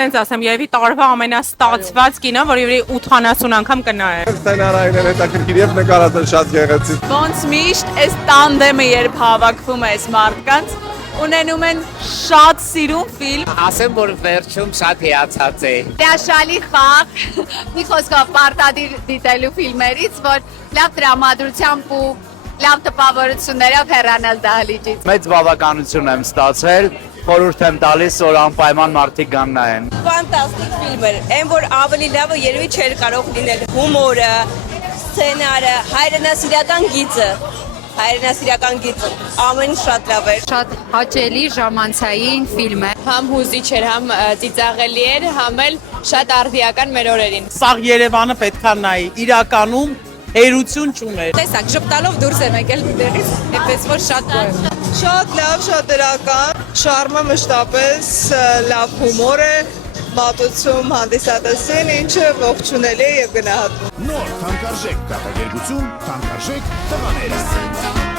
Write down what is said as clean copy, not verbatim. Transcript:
Սենց ասեմ, երևի տարվա ամենաստացված կինո, որ երևի 80 անգամ կնայեմ։ Սցենարային հետաքրքիր եւ նկարածը շատ գեղեցիկ։ Ոնց միշտ այս տանդեմը երբ հավաքվում է այս մարդկանց, ունենում են շատ սիրուն ֆիլմ։ Ասեմ, որ վերջում շատ հիացած է։ Հրաշալի խաղ, մի խոսքով պարտադիր դիտելու ֆիլմերից, որ լավ տրամադրությամբ ու լավ տպավորություններով հեռանալ դահլիճից։ Մեծ բավականություն եմ ստացել, խորհուրդ եմ տալիս, որ անպայման մարդիկ գան նայեն։ Ֆանտաստիկ ֆիլմ էր, այն որ ավելի լավը երևի չէր կարող լինել։ Հումորը, սցենարը, հայրենասիրական գիծը, ամեն շատ լավ էր։ Շատ հաճելի ժամանցային ֆիլմ է։ Համ հուզիչ էր, համ ծիծաղելի էր, համ էլ շատ արդիական մեր օրերին։ Սաղ Երևանը պետքա նայի, իրականում հերություն չուներ։ Տեսակ, ժպտալով դուրս եմ եկել դերից, այդպես որ շատ գոհ եմ։ Շատ լավ, շատ դրական, շարմը մշտապես լավ հումոր է, մատուցում հանդիսատեսին, ինչը ողջունելի է եւ գնահատվում։ Նոր թանկարժեք կատակերգություն, թանկարժեք տղաները։